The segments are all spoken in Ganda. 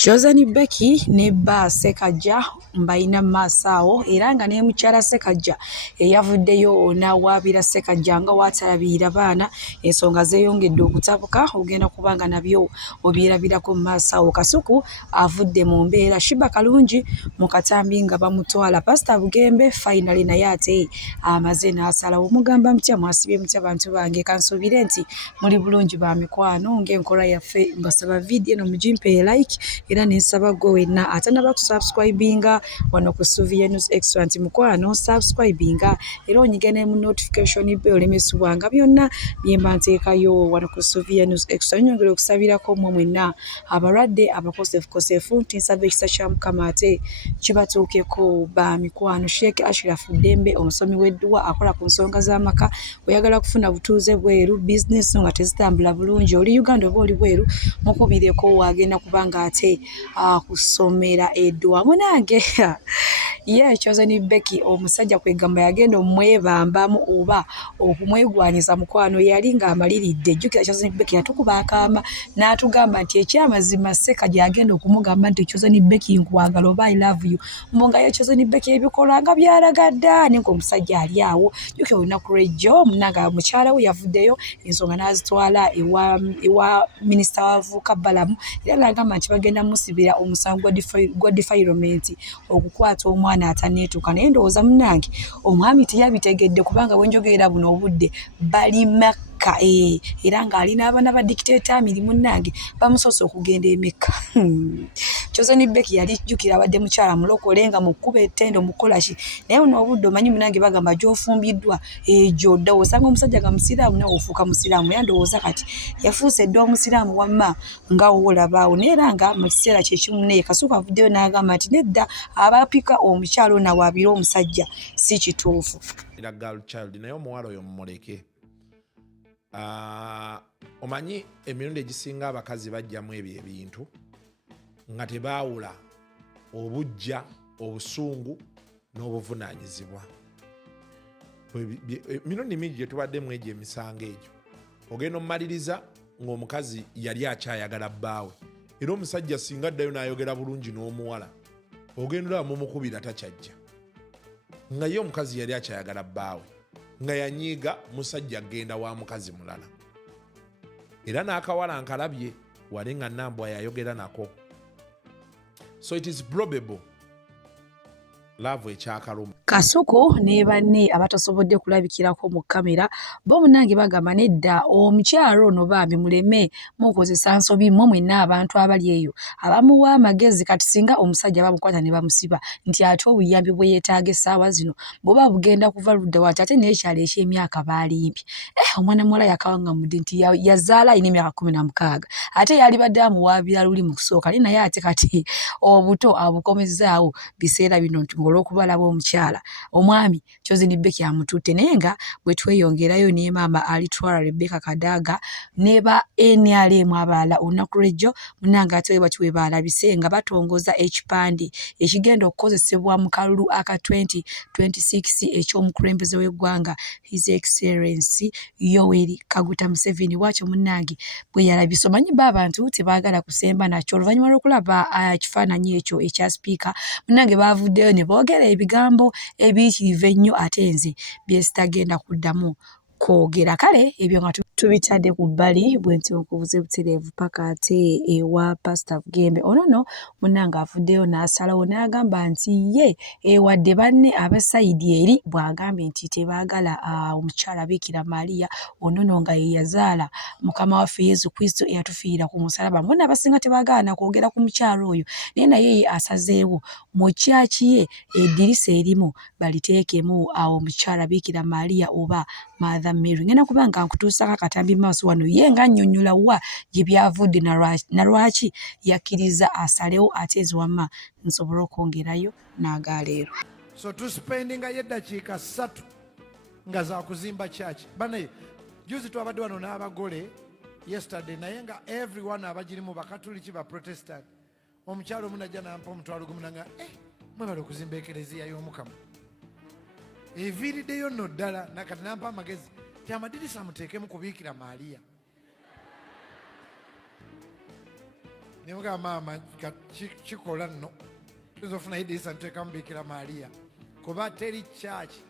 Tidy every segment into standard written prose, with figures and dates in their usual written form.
Chosen Becky ne Ba Ssekaggya mbalina maaso awo era nga ne mukyala Ssekaggya eyavuddeyo n'awaabira Ssekaggya nga waatalabirira baana ensonga zeeyongedde okutabuka ogenda kubanga nabyo obyerabirako mu maaso awo. Kasuku avudde mu mbeera Shiba Kalungi mu katambi nga bamutwala Pastor Bugembe finally naye ate amaze n'asalawo. Mugamba mutya, mwasibye mutya bantu bange? Kansuubire nti muli bulungi ba mikwano ng'enkola yaffe. Mbasaba vidiyo eno mugimpe like era nensaba gwe wenna atanaba kusubscribinga wano ku Suvia News Extra nti mukwano subscribinga era onyigene mu notification bell olemesibwanga byonna bye mba nteekayo wano ku Suvia News Extra. Nyongera okusabirako mmwe mwenna abalwadde abakosefukosefu nti nsaba ekisa kya Mukama ate kibatuukeko ba mikwano. Sheikh Ashraf Dembe omusomi w'edduwa akola ku nsonga z'amaka oyagala kufuna butuuze bweru business nga tezitambula bulungi oli Uganda oba oli bweru mukubireko wagenda kubanga ate kusomera edduwa munange Chosen Becky omusajja kwegamba yagenda omwebambamu oba okumwegwanyiza mukwano yali ng'amaliridde. Jjukira Chosen Becky yatukuba akaama n'atugamba nti ekyamazima Ssekaggya yagenda okumugamba nti Chosen Becky nkwagala oba I love you mbonga ye Chosen Becky ebikola nga byalagadda nenga omusajja ali awo. Jjukira olunaku lw'ejjo munanga mukyala we yavuddeyo ensonga n'azitwala ewa minisita w'abavubuka Balamu era n'agamba nti bagenda musibira omusango gwa defilement okukwata omwana ataneetuuka. Naye ndowooza munnange omwami teyabitegedde kubanga bwe njogerera buno obudde bali Mecca era ng'alina abaana ba dictator mirimu munnange bamusoose okugenda e Mecca. Chosen Becky yali jjukira abadde mukyala mulokole nga mu kkuba ettendo mu kukola ki naye buno obudde omanyi munnange bagamba gy'ofumbiddwa egyo dda osanga omusajja nga musiraamu nawe ofuuka musiraamu era ndowooza kati yafuuse dda omusiraamu wamma nga woolabaawo naye era nga mu kiseera kye kimu naye Kasuku avuddeyo n'agamba nti nedda abapika omukyalo nawaabira omusajja si kituufu. Era girl child naye omuwala oyo mumuleke. Omanyi emirundi egisinga abakazi bajjamu ebyo ebintu nga tebaawula obujja obusungu n'obuvunaanyizibwa. Emirundi mingi gye tubaddemu egyo emisango egyo ogenda omumaliriza ng'omukazi yali akyayagala bbaawe era omusajja singa addayo n'ayogera bulungi n'omuwala ogenda olaba mumukubira takyajja nga ye omukazi yali akyayagala bbaawe nga yanyiiga musajja agenda wa mukazi mulala era n'akawala nkalabye wali nga Nambwa yayogera nako. So it is probable love ekyakaluma. Kasuku ne banne abatasobodde kulabikirako mu kamera bo munnange bagamba nedda omukyalo ono bambi muleme mukozesa nsobi mmwe mwenna abantu abali eyo abamuwa amagezi kati singa omusajja bamukwata ne bamusiba nti ate obuyambi bwe yeetaaga essaawa zino bw'oba bugenda kuva ludda wati ate n'ekyalo eky'emyaka baalimpi omwana muwala yakawangamudde nti yazaala alina emyaka 16 ate yalibadde amuwaabira luli mu kusooka naye ate kati obuto abukomezzaawo biseera bino nti olw'okubalaba omukyala omwami Chosen Becky amututte naye nga bwe tweyongerayo ne maama alitwala Rebecca Kadaga ne ba NRM abalala olunaku lw'ejjo munnange ate we bati we baalabise nga batongoza ekipande ekigenda okukozesebwa mu kalulu aka 2026 eky'omukulembeze w'eggwanga His Excellency Yoweri Kaguta Museveni. Bw'atyo munnange bwe yalabise omanyi ba abantu tebaagala kusemba nakyo oluvannyuma lw'okulaba kifaananyi ekyo ekya sipiika munnange baavuddeyo ne boogera ebigambo ebiyitirivu ennyo ate nze bye sitagenda kuddamu kwogera. Kale ebyo nga tubitadde ku bbali bwe nti okubuze butereevu paka ate ewa Pastor Bugembe onono munnange avuddeyo n'asalawo n'agamba nti ye wadde banne abasayidi eri bw'agambye nti tebaagala omukyala Bikira Maria onono nga ye yazaala Mukama waffe Yesu Kristo eyatufiira ku musalaba mbona abasinga tebaagala na kwogera ku mukyalo oyo naye naye asazeewo mu kyaki ye eddirisa erimu baliteekemu omukyala Bikira Maria oba Mother Mary. Ngenda kuba nga nkutuusako akatambi maaso wano ye nga annyonnyola wa gye byavudde na lwaki yakkiriza asalewo ate eziwamma nsobole okwongerayo n'agaleero. So tuspendinga eddakiika 3 nga za kuzimba church. Banaye juzi twabadde wano n'abagole yesterday naye nga everyone abagirimu bakatuliki ba protestant omukyalo munajja nampa omutwalo gumunanga mwebale okuzimba ekereziya y'omukama eviiriddeyo nno ddala nakati nampa amagezi ti amadirisa muteekemu ku Bikira Maria nemuga maama kikola nno tuyinza ofuna idisa nteekamu Bikira Maria kuba teri kyaki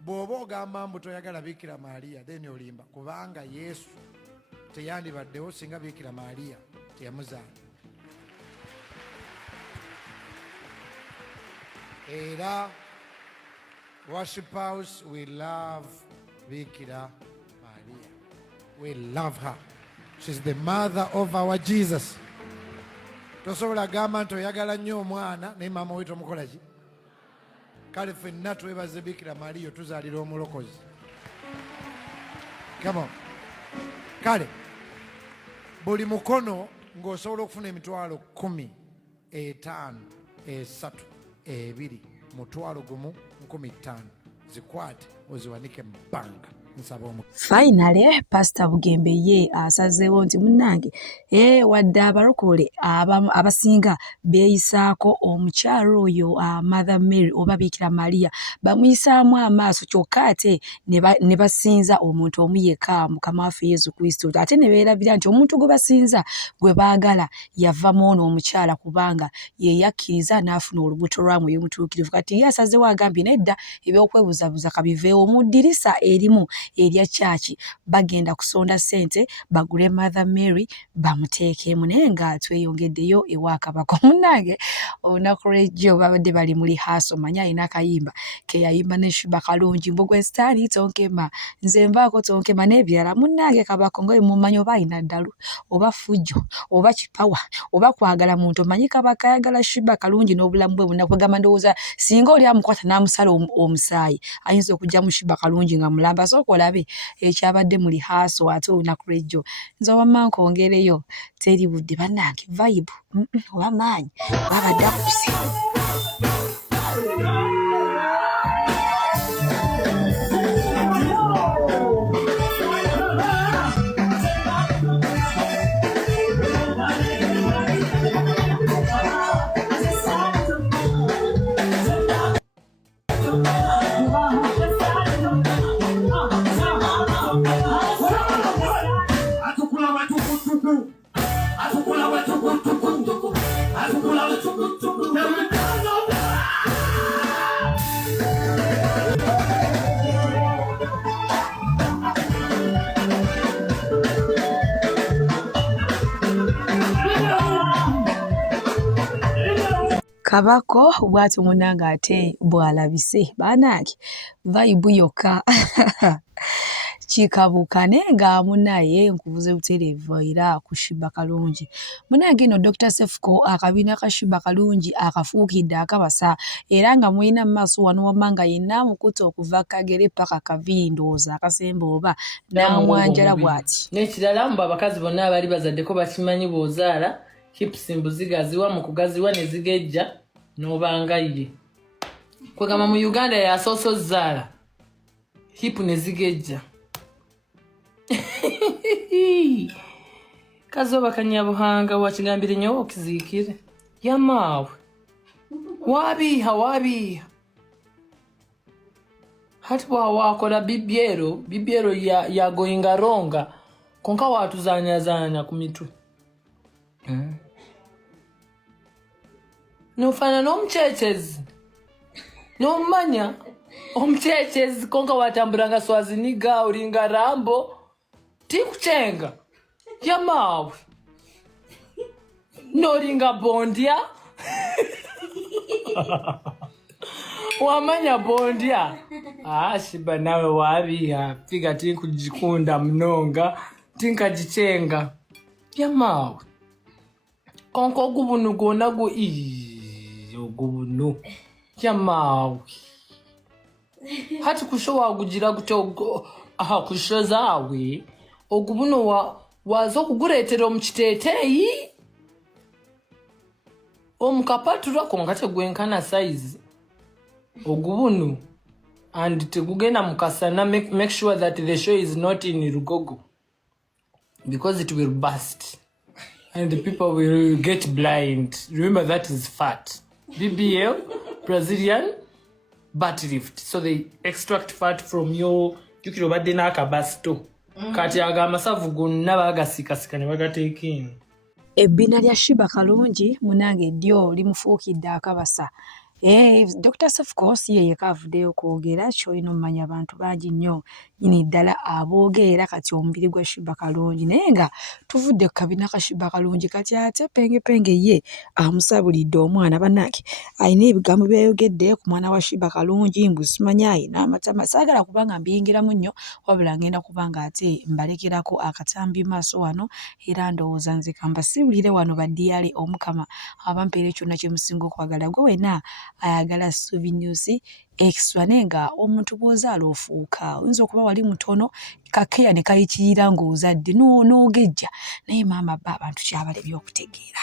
bw'oba ogamba mbu toyagala Bikira Maria then olimba kubanga Yesu teyandibaddewo singa Bikira Maria teyamuzaala. Era worship house, we love Bikira Maria. We love her. She's the mother of our Jesus. Tosobola gamba nti oyagala nnyo omwana naye maama we tomukola ki? Kale ffenna twebaze Bikira Maria tuzaalira omulokozi. Come on. Kale buli mukono ng'osobola okufuna emitwalo 10, 5, 3, 2, 1,1500 zikwate oziwanike mu bbanga. Finally, Pastor Bugembe ye asazeewo nti munnange wadde abalokole abasinga beeyisaako omukyalo oyo Mother Mary oba Bikira Maria bamuyisaamu amaaso kyokka ate ne basinza omuntu omu yekka Mukama waffe Yesu Kristo ate ne beerabira nti omuntu gwe basinza gwe baagala yavaamu ono omukyala kubanga ye yakkiriza n'afuna olubuto lwa Mwoyo Mutuukirivu. Kati ye asazeewo agambye nedda eby'okwebuzabuza kabiveewo mu ddirisa erimu erya kyaki bagenda kusonda ssente bagule Mother Mary bamuteekemu naye nga tweyongeddeyo ewa Kabaka. Munnange olunaku lw'ejjo babadde bali mu lihaso manya alina akayimba ke yayimba ne Shuba Kalungi mbogwe sitaani tonkema nze mbaako tonkema n'ebirala. Munnange Kabaka nga mumanyi oba alina ddalu oba fujjo oba kipawa oba kwagala muntu omanyi Kabaka ayagala Shuba Kalungi n'obulamu bwe bonna kwegamba ndowooza singa oli amukwata n'amusala omusaayi ayinza okujja mu Shuba Kalungi nga mulamba olabe ekyabadde mu lihaso ate olunaku lw'ejjo nze wamma nkongereyo teri budde bannange vibe ow'amaanyi babadde akubise. Kabako bw'atyo munnange ate bw'alabise bannange vibe yokka kikabukane nga munnaye nkubuze butereevu era ku Shuba Kalungi. Munnange eno Dr. Sefuko akabiina ka Shuba Kalungi akafuukidde akabasa era nga mulina mu maaso wano wamma nga yenna amukutte okuva Kagere paka Kaviri ndowooza akasemba oba n'amwanjala bw'ati. N'ekirala mbu abakazi bonna abali bazaddeko bakimanyi bw'ozaala hips mbuzigaziwa mu kugaziwa ne zigejja n'obanga ye. Kwegamba mu Uganda yasoose ozzaala hip ne zigejja. Kazoba Kanyabuhanga wakigambire nnyo okiziikire yamaawe waabiiha hati bwawakola bibyero yagoyinga ronga konka watuzanyazaanya ku mitwe nofana n'omukyekezi n'omumanya omukyekezi konka watambulanga Swaziniga olinga Rambo tikuchenga yamaawe nolinga Bondya wamanya Bondya Shiba nawe waabiha figa tinkujikunda mnonga tinkajichenga yamaawe konka ogubunu gwona ogubunu yamaawe hati kusho wagugira gutyo kusho zaawe ogubuno waza okugureetera omukiteeteeyi omukapatura konga tegwenkana size ogubuno and tegugenda mukasana. Make sure that the show is not in Rugogo because it will burst and the people will get blind. Remember that is fat. BBL, Brazilian butt lift. So they extract fat from your yukirobadde n'akabasto. Kati agamasavu gonna bagasikasika ne bagateeka in. Ebbina lya Shiba Kalungi munange ddyo limufuukidde akabasa. Dr. Of course ye yeka avuddeyo kwogera ky'olina omumanya abantu bangi nnyo nyini ddala aboogera kati omubiri gwa Shiba Kalungi naye nga tuvudde ku kabina ka Shiba Kalungi kati ate pengepenge ye amusabulidde omwana bannange alina ebigambo byayogedde ku mwana wa Shiba Kalungi mbu simanya ayina amatama saagala kubanga mbiyingiramu nnyo wabula ngenda kubanga ate mbalekerako akatambi maaso wano era ndowooza nze kambasibulire wano baddiyale omukama abampeera kyonna kye musinga okwagala gwe wena ayagala Suvi News extra nenga omuntu bw'ozaala ofuuka oyinza okuba wali mutono kakeya ne kayikirira ng'ozadde n'ogejja naye maama bba abantu kyabalebye okutegeera.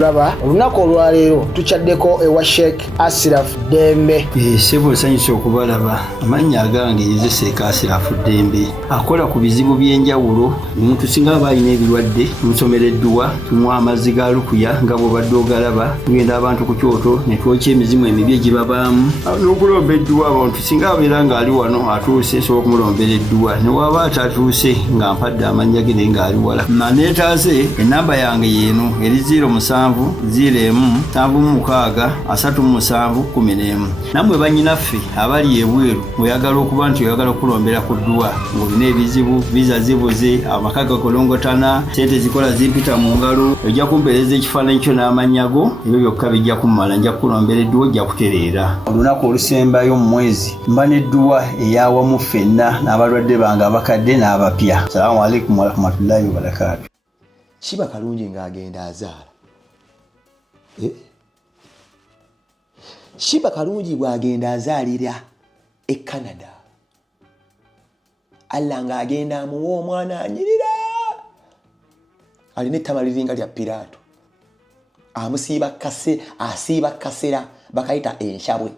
Laba olunaku olwaleero tukyaddeko ewa Sheikh Ashraf Dembe. Sebo sanyusa okubalaba amannya agange Seeka Ashraf Dembe akola ku bizibu by'enjawulo omuntu singa aba alina ebirwadde musomereddwa tumuwa amazzi ga lukuya nga bw'obadde ogalaba tugenda abantu ku kyoto ne twokya emizimu emibi egibabaamu n'okulomba edduwa abantu singa abeera ng'ali wano atuuse sobola okumulombera edduwa ne waba atatuuse nga mpadde amannya ge naye ng'ali wala maneetaase ennamba yange yeeno eri 07 07637 namwe bannyinaffe abali ebweru oyagala okuba nti oyagala okulombera ku dduwa ng'olina ebizibu viza zibuze amaka gakolongotana sente zikola zimpita mu ngalo ojja kumpeereza ekifaananyi kyo n'amanyago ebyo byokka bijja kummala nja kukulombera edduwa ojja kutereera olunaku olusembayo mu mwezi mba n'edduwa eyawamu ffenna n'abalwadde bange abakadde n'abapya. Salaamu alaikum warahmatullahi wabarakaatu. Shiba Kalungi ng'agenda azaala. Shiba Kalungi bw'agenda azaalira e Canada alla ng'agenda amuwa omwana anyirira alina ettama liringa lya Piraato amusiiba asiiba kasera bakayita enshabwe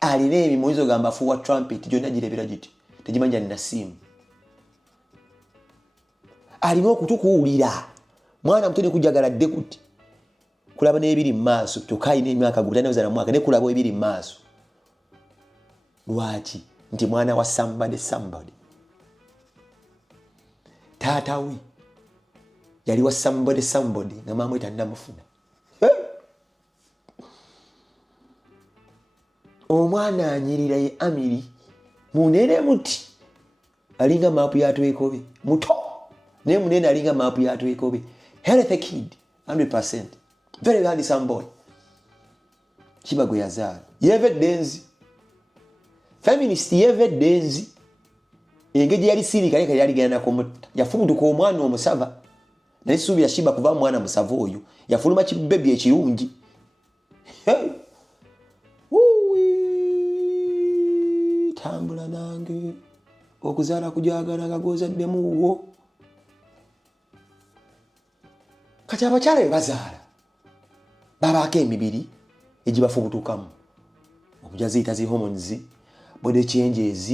alina ebimuyinza ogamba afuuwa trumpet gyonna girebera giti tegimanya nina ssiimu alina okutukuwulira mwana mutone kujagaladde kuti kulaba n'ebiri mu maaso kyokka alina emyaka gutanaoza na mwaka ne kulaba ebiri mu maaso lwaki nti mwana wa somebody taata we yali wa somebody nga maama we tannamufuna omwana anyirira ye Amiri munene muti alinga maapu yatwekobe muto naye munene alinga maapu yatwekobe healthy kid 100%. Very handsome boy. Shiba gwe yazaala yevedde enzi feminist yevedde enzi engeri yali sirika leka yali genda kumutta yafunduka omwana omusava naye suubira Shiba kuva mwana musava oyo yafuluma kibebi ekirungi tambula nange okuzaala kujagala nga gwozaddemu wo kati abakyala be bazaala babaako emibiri egibafubutukamu omuja ziyita zi hormones body changes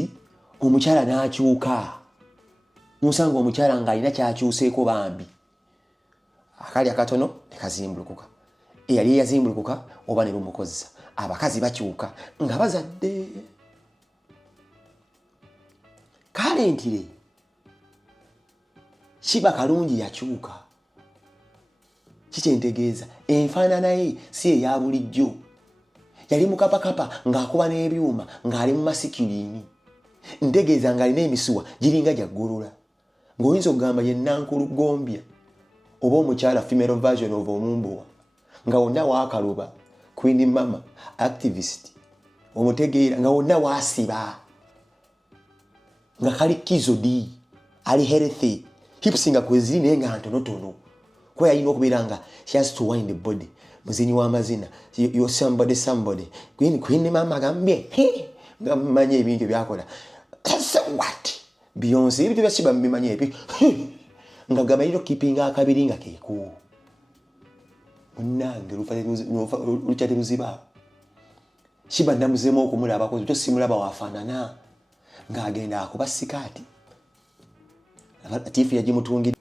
omukyala n'akyuka nosanga omukyala ng'alina kyakyuseeko bambi akali akatono ne kazimbulukuka eyali yazimbulukuka oba ne lumukozza abakazi bakyuka nga bazadde kale ntire Shiba Kalungi yakyuka kikyentegeeza enfaanana ye si eya bulijjo yali mukapakapa ng'akuba n'ebyuma ng'ali mu masikuliini ntegeeza ng'alina emisuwa giringa gyaggulula ng'oyinza okugamba ye Nankulugombya oba omukyala female version of Omumbowa nga wonna waakaluba Queen Mama activist omutegeera nga wonna waasiba nga kali kizodi ali healthy hips nga kweziri naye nga ntonotono kwa yalina okubeera nga she has to wind the body muzinyi w'amazina yo somebody Queen Mama agambye nga mmanye ebintu byakola so what Beyonce ebintu bya Shiba mbimanye ebi nga gamaliro keeping akabiri nga keeko munange lukyate luziba Shiba namuzemu okumulabako to simulaba wafaanana ng'agenda akuba sikaati Latifu yagimutungidde